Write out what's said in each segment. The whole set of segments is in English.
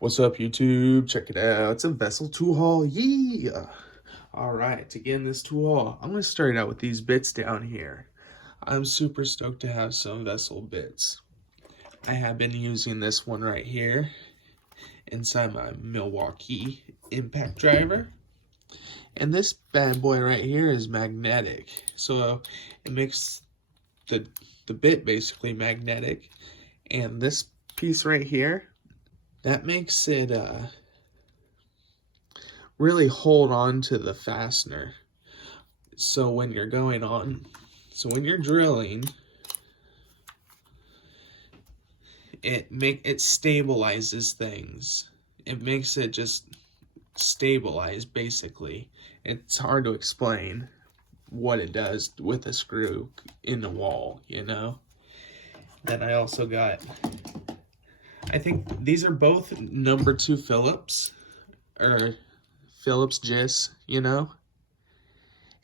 What's up, YouTube? Check it out. It's a vessel tool haul. Yeah. All right, to get in this tool haul, I'm going to start out with these bits down here. I'm super stoked to have some vessel bits. I have been using this one right here inside my Milwaukee impact driver. And this bad boy right here is magnetic. So it makes the bit basically magnetic. And this piece right here, that makes it really hold on to the fastener. So when you're when you're drilling, it stabilizes things. It makes it just stabilize basically. It's hard to explain what it does with a screw in the wall, you know. Then I also got, I think these are both number 2 Phillips, or Phillips JIS, you know.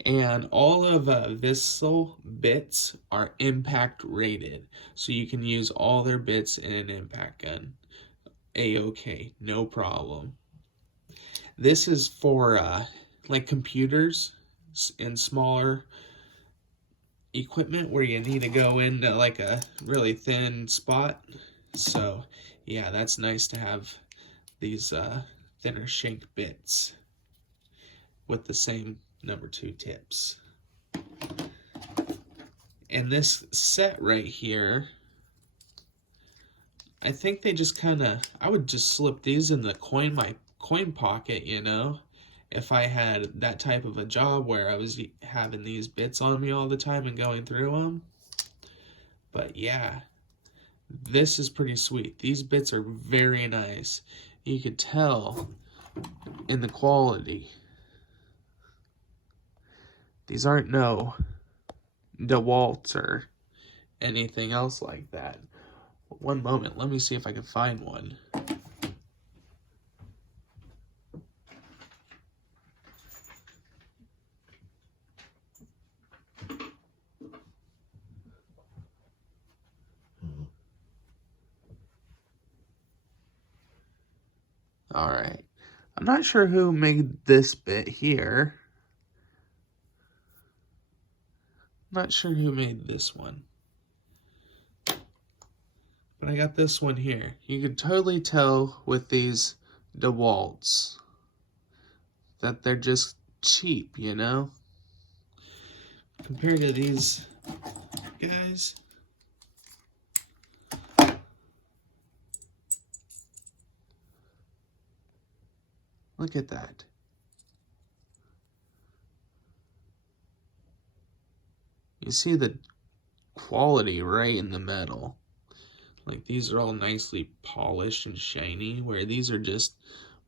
And all of Vessel bits are impact rated, so you can use all their bits in an impact gun. A-okay, no problem. This is for like computers and smaller equipment where you need to go into like a really thin spot. So yeah, that's nice to have these thinner shank bits with the same number 2 tips. And this set right here, I think they just I would just slip these in my coin pocket, you know, if I had that type of a job where I was having these bits on me all the time and going through them. But yeah, this is pretty sweet. These bits are very nice. You could tell in the quality. These aren't no DeWalt's or anything else like that. One moment, let me see if I can find one. All right. I'm not sure who made this bit here. Not sure who made this one. But I got this one here. You can totally tell with these DeWalt's that they're just cheap, you know? Compared to these guys. Look at that. You see the quality right in the metal. Like, these are all nicely polished and shiny, where these are just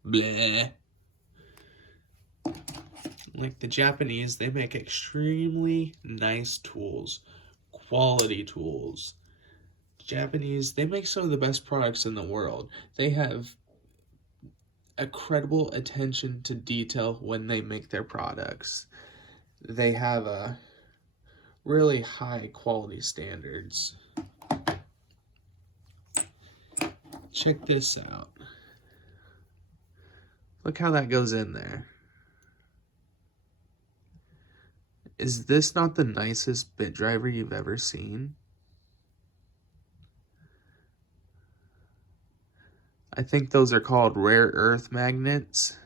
bleh. Like the Japanese, they make extremely nice tools, quality tools. Japanese, they make some of the best products in the world. They have incredible attention to detail when they make their products. They have a really high quality standards. Check this out. Look how that goes in there. Is this not the nicest bit driver you've ever seen? I think those are called rare earth magnets.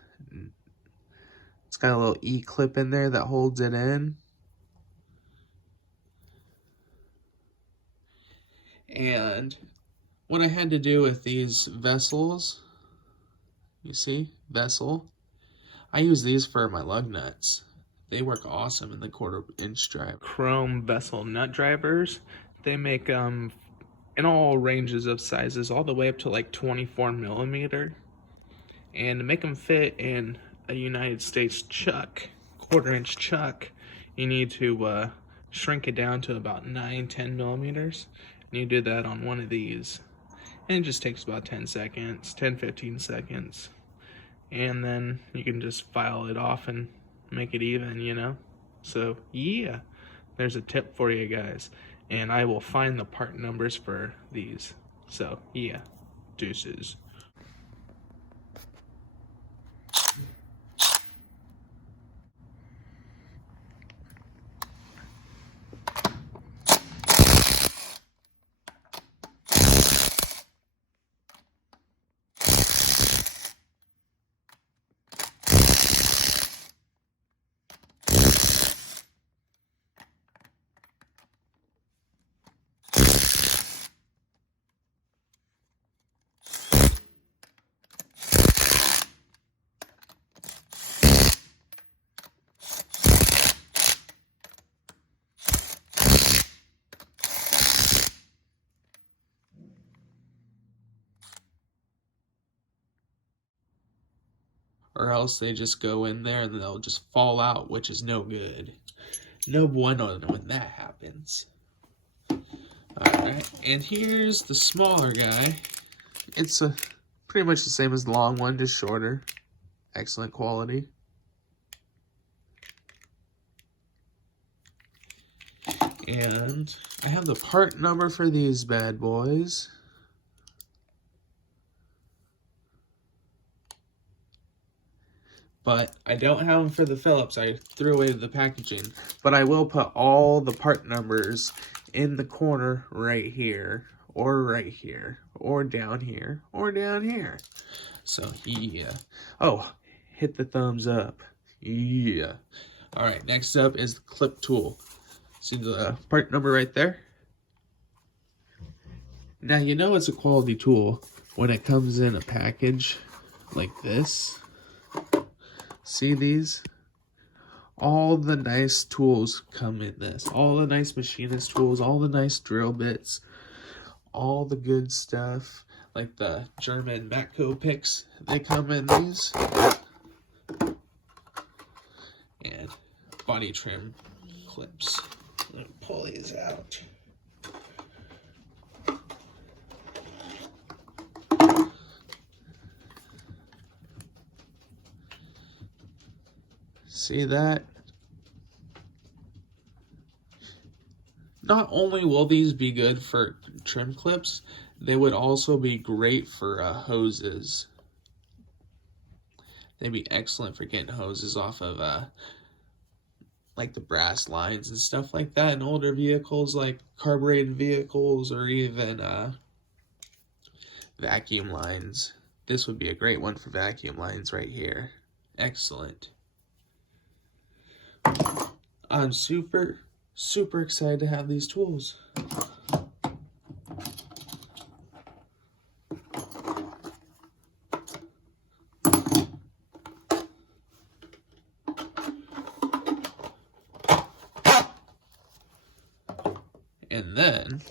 It's got a little E-clip in there that holds it in. And what I had to do with these vessels, you see, vessel, I use these for my lug nuts. They work awesome in the 1/4-inch drive. Chrome vessel nut drivers, they make in all ranges of sizes, all the way up to like 24 millimeter. And to make them fit in a United States chuck, 1/4-inch chuck, you need to shrink it down to about 9-10 millimeters. And you do that on one of these. And it just takes about 10 seconds, 10-15 seconds. And then you can just file it off and make it even, you know? So yeah, there's a tip for you guys. And I will find the part numbers for these. So yeah, deuces. or else they just go in there and they'll just fall out, which is no good. No bueno when that happens. Alright, and here's the smaller guy. It's pretty much the same as the long one, just shorter. Excellent quality. And I have the part number for these bad boys. But I don't have them for the Phillips. I threw away the packaging. But I will put all the part numbers in the corner right here, or right here, or down here, or down here. So, yeah. Oh, hit the thumbs up. Yeah. All right, next up is the clip tool. See the part number right there? Now, you know it's a quality tool when it comes in a package like this. See these? All the nice tools come in this. All the nice machinist tools, all the nice drill bits, all the good stuff. Like the German Matco picks, they come in these. And body trim clips. Let me pull these out. See that? Not only will these be good for trim clips, they would also be great for hoses. They'd be excellent for getting hoses off of like the brass lines and stuff like that in older vehicles, like carbureted vehicles, or even vacuum lines. This would be a great one for vacuum lines right here. Excellent. I'm super excited to have these tools. And then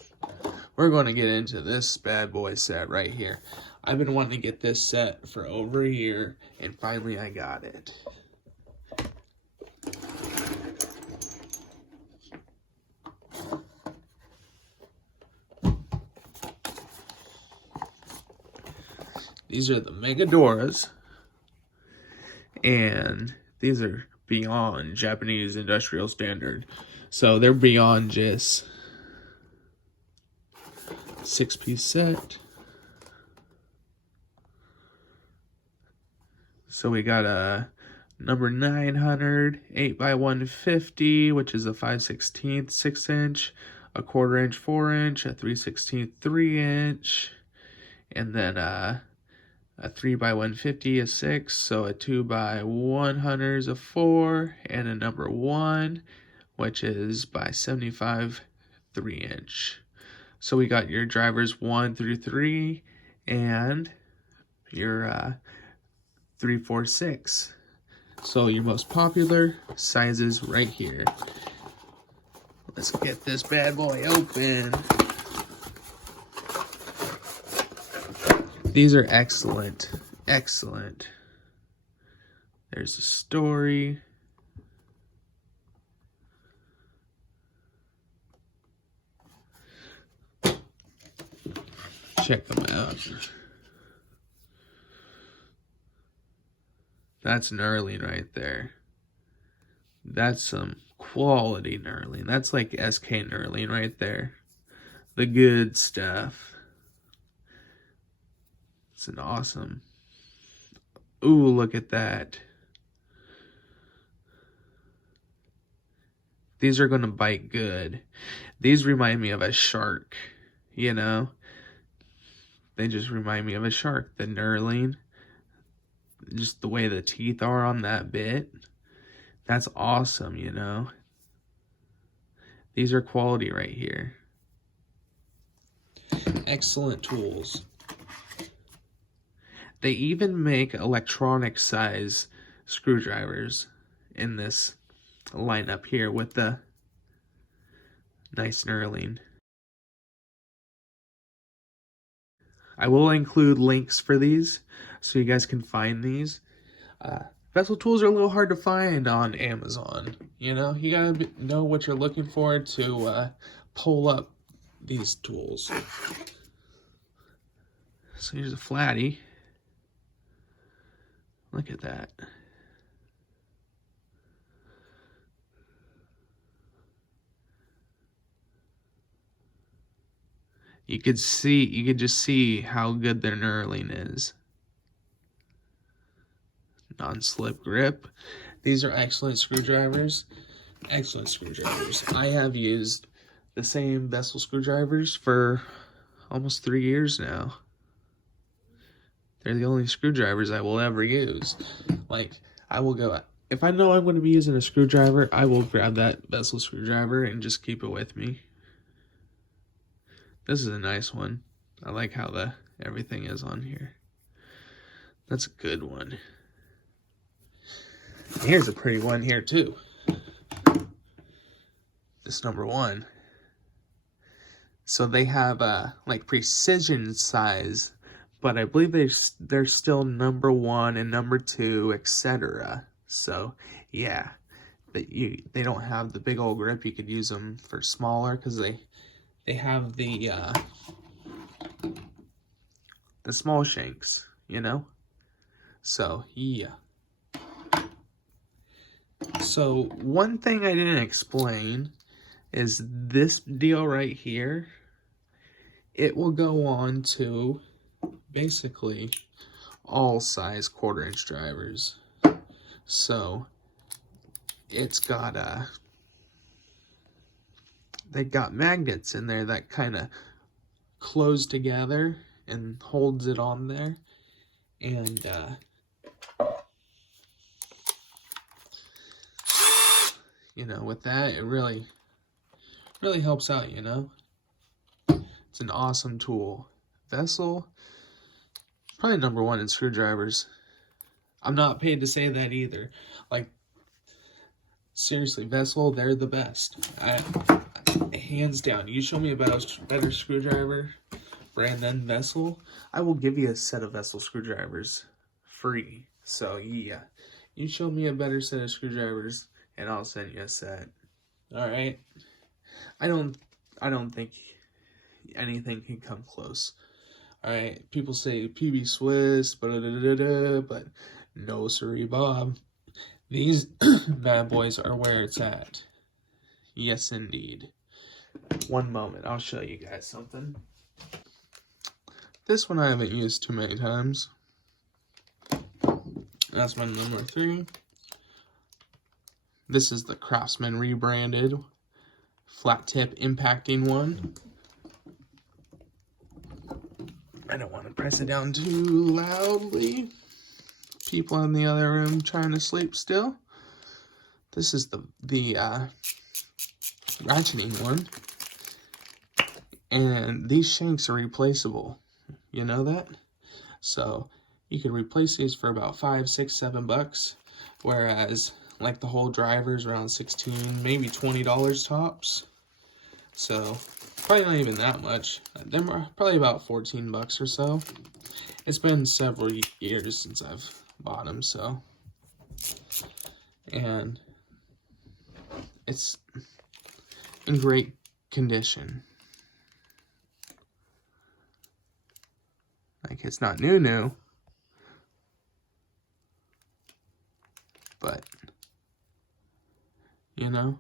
we're going to get into this bad boy set right here. I've been wanting to get this set for over a year, and finally I got it. These are the Megadoras, and these are beyond Japanese industrial standard. So they're beyond just 6-piece set. So we got a number 900, 8x150, which is a 5/16 6-inch, a 1/4 inch 4-inch, a 3/16 3-inch, and then a 3x150 a 6, so a 2x100 is a 4, and a number 1, which is by 75 3-inch. So we got your drivers 1 through 3, and your 3, 4, 6. So your most popular sizes right here. Let's get this bad boy open. These are excellent. Excellent. There's a story. Check them out. That's knurling right there. That's some quality knurling. That's like SK knurling right there. The good stuff. It's an awesome. Ooh, look at that. These are going to bite good. These remind me of a shark, you know? They just remind me of a shark. The knurling. Just the way the teeth are on that bit. That's awesome, you know? These are quality right here. Excellent tools. They even make electronic size screwdrivers in this lineup here with the nice knurling. I will include links for these so you guys can find these. Vessel tools are a little hard to find on Amazon. You know, you gotta know what you're looking for to pull up these tools. So here's a flatty. Look at that. You could just see how good their knurling is. Non-slip grip. These are excellent screwdrivers. Excellent screwdrivers. I have used the same vessel screwdrivers for almost 3 years now. They're the only screwdrivers I will ever use. Like, I will go, if I know I'm going to be using a screwdriver, I will grab that vessel screwdriver and just keep it with me. This is a nice one. I like how everything is on here. That's a good one. Here's a pretty one here too. This number 1. So they have like precision size, but I believe they're still number 1 and number 2, etc. So yeah, they don't have the big old grip. You could use them for smaller because they have the small shanks, you know. So yeah. So one thing I didn't explain is this deal right here. It will go on to basically all size 1/4-inch drivers. So it's got they got magnets in there that kind of close together and holds it on there, and you know, with that, it really helps out, you know. It's an awesome tool. Vessel, probably number 1 in screwdrivers. I'm not paid to say that either. Like, seriously, Vessel, they're the best. Hands down. You show me a better screwdriver brand than Vessel, I will give you a set of Vessel screwdrivers free. So yeah, you show me a better set of screwdrivers and I'll send you a set. All right. I don't think anything can come close. All right. People say PB Swiss, but no siree, Bob. These bad boys are where it's at. Yes, indeed. One moment, I'll show you guys something. This one I haven't used too many times. That's my number 3. This is the Craftsman rebranded flat tip impacting one. I don't want to press it down too loudly. People in the other room trying to sleep still. This is the ratcheting one. And these shanks are replaceable. You know that? So you can replace these for about $5, $6, $7, whereas like the whole driver's around $16, maybe $20 tops. So probably not even that much. They're probably about $14 or so. It's been several years since I've bought them, so. And it's in great condition. Like, it's not new, but, you know.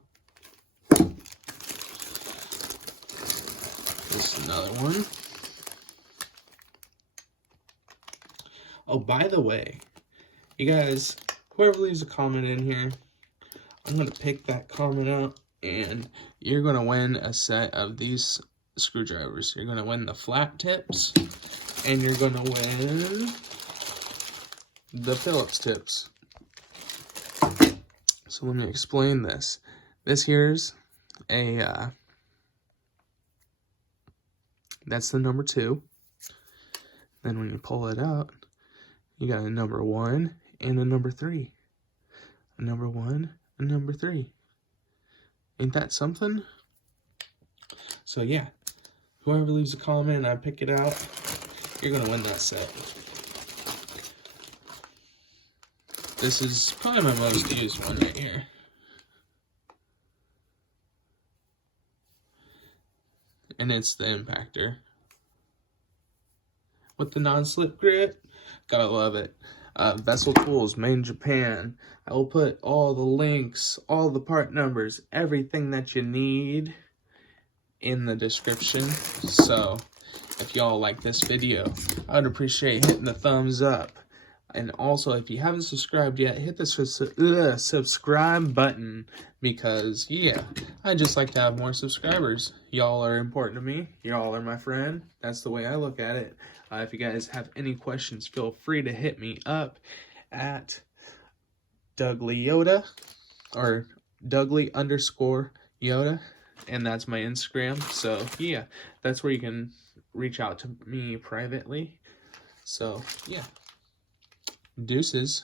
This is another one. Oh, by the way, you guys, whoever leaves a comment in here, I'm going to pick that comment out, and you're going to win a set of these screwdrivers. You're going to win the flat tips, and you're going to win the Phillips tips. So let me explain this. This here's a, that's the number 2. Then when you pull it out, you got a number 1 and a number 3. A number 1, a number 3. Ain't that something? So yeah, whoever leaves a comment and I pick it out, you're gonna win that set. This is probably my most used one right here. And it's the impactor with the non-slip grit. Gotta love it. Vessel Tools, made in Japan. I will put all the links, all the part numbers, everything that you need in the description. So if y'all like this video, I would appreciate hitting the thumbs up. And also, if you haven't subscribed yet, hit the subscribe button, because, yeah, I'd just like to have more subscribers. Y'all are important to me. Y'all are my friend. That's the way I look at it. If you guys have any questions, feel free to hit me up at Dougly or Dougly_Yoda, and that's my Instagram. So, yeah, that's where you can reach out to me privately. So, yeah. Deuces.